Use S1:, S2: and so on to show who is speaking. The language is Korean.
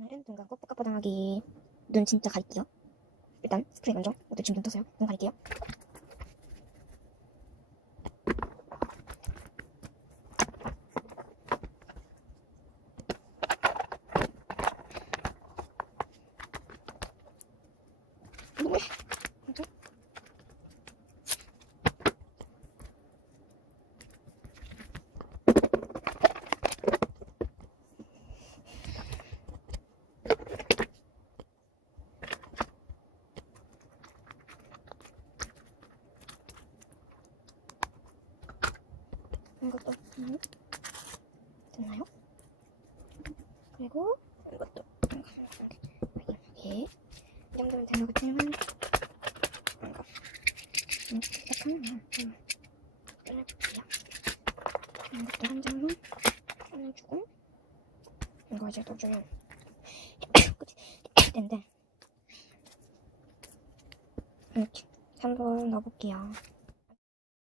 S1: 오늘은 눈 감고 뽀까뽀 당하기 눈 진짜 가릴게요. 일단 스프레이 먼저 모두 지금 눈 떠서요. 눈 가릴게요. 너무해. 이것도 음, 됐나요? 그리고 이것도 마지막에 이 정도면 되는 것 같지만 음, 시작하면 좀 끊어줄게요. 이것도 한 장만 꺼내주고 이거 이제 넣어주면 끝이 된대 이렇게 한번 넣어볼게요.